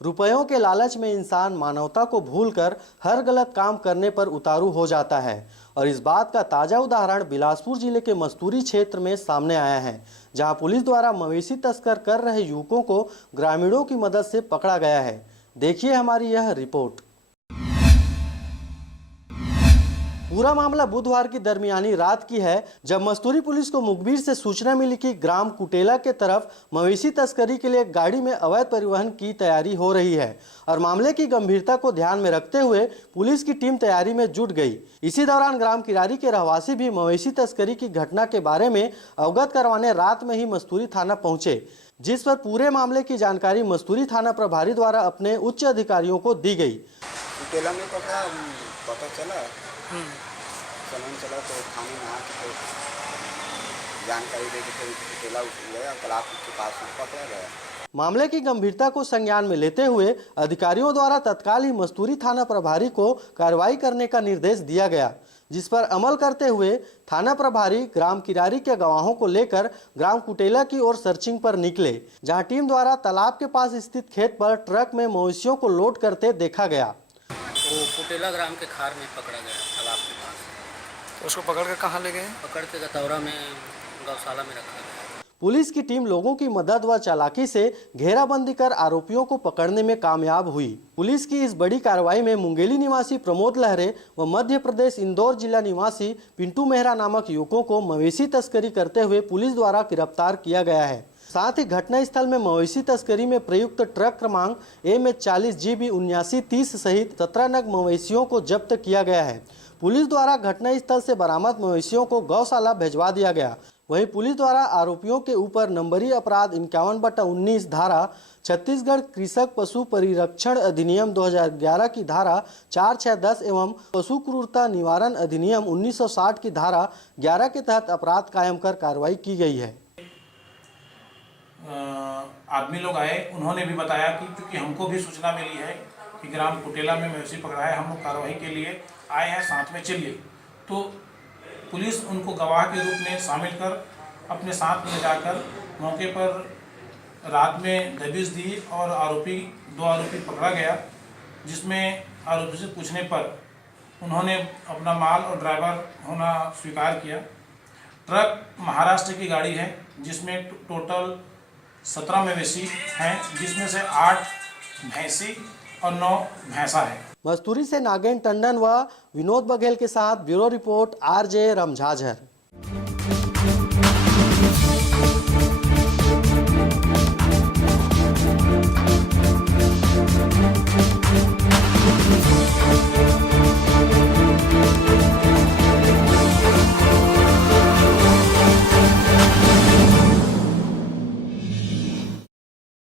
रुपयों के लालच में इंसान मानवता को भूलकर हर गलत काम करने पर उतारू हो जाता है और इस बात का ताजा उदाहरण बिलासपुर जिले के मस्तूरी क्षेत्र में सामने आया है, जहां पुलिस द्वारा मवेशी तस्कर कर रहे युवकों को ग्रामीणों की मदद से पकड़ा गया है। देखिए हमारी यह रिपोर्ट। पूरा मामला बुधवार की दरमियानी रात की है, जब मस्तूरी पुलिस को मुखबिर से सूचना मिली कि ग्राम कुटेला के तरफ मवेशी तस्करी के लिए एक गाड़ी में अवैध परिवहन की तैयारी हो रही है और मामले की गंभीरता को ध्यान में रखते हुए पुलिस की टीम तैयारी में जुट गई। इसी दौरान ग्राम किरारी के रहवासी भी मवेशी तस्करी की घटना के बारे में अवगत करवाने रात में ही मस्तूरी थाना पहुंचे, जिस पर पूरे मामले की जानकारी मस्तूरी थाना प्रभारी द्वारा अपने उच्च अधिकारियों को दी गई। कुटेला में पता चला तो थाने में आके जानकारी दे के कुटेला गया, तालाब के पास पकड़ा गया। मामले की गंभीरता को संज्ञान में लेते हुए अधिकारियों द्वारा तत्काल ही मस्तूरी थाना प्रभारी को कार्रवाई करने का निर्देश दिया गया, जिस पर अमल करते हुए थाना प्रभारी ग्राम किरारी के गवाहों को लेकर ग्राम कुटेला की ओर सर्चिंग पर निकले, जहां टीम द्वारा तालाब के पास स्थित खेत पर ट्रक में मवेशियों को लोड करते देखा गया। वो कुटेला ग्राम के खार में पकड़ा गया तालाब के पास। तो उसको पकड़ कर कहाँ ले गए? पकड़ के गतौरा में गौशाला में रखा गया। पुलिस की टीम लोगों की मदद व चालाकी से घेराबंदी कर आरोपियों को पकड़ने में कामयाब हुई। पुलिस की इस बड़ी कार्रवाई में मुंगेली निवासी प्रमोद लहरे व मध्य प्रदेश इंदौर जिला निवासी पिंटू मेहरा नामक युवकों को मवेशी तस्करी करते हुए पुलिस द्वारा गिरफ्तार किया गया है। साथ ही घटनास्थल में मवेशी तस्करी में प्रयुक्त ट्रक क्रमांक MH40GB 7930 सहित 17 नग मवेशियों को जब्त किया गया है। पुलिस द्वारा घटनास्थल से बरामद मवेशियों को गौशाला भेजवा दिया गया। वहीं पुलिस द्वारा आरोपियों के ऊपर नंबरी अपराध 51/19 धारा, छत्तीसगढ़ कृषक पशु परिरक्षण अधिनियम 2011 की धारा 4610 एवं पशु क्रूरता निवारण अधिनियम 1960 की धारा 11 के तहत अपराध कायम कर कार्रवाई की गई है। आदमी लोग आए, उन्होंने भी बताया कि क्योंकि हमको भी सूचना मिली है कि ग्राम कुटेला में मवेशी पकड़ा है, हम लोग कार्रवाई के लिए आए हैं, साथ में चलिए। तो पुलिस उनको गवाह के रूप में शामिल कर अपने साथ ले जाकर मौके पर रात में दबिश दी और दो आरोपी पकड़ा गया, जिसमें आरोपी से पूछने पर उन्होंने अपना माल और ड्राइवर होना स्वीकार किया। ट्रक महाराष्ट्र की गाड़ी है, जिसमें टोटल 17 मवेशी हैं, जिसमें से 8 भैंसी और 9 भैंसा है। मस्तूरी से नागेंद्र टंडन व विनोद बघेल के साथ ब्यूरो रिपोर्ट RJ रमझाझर।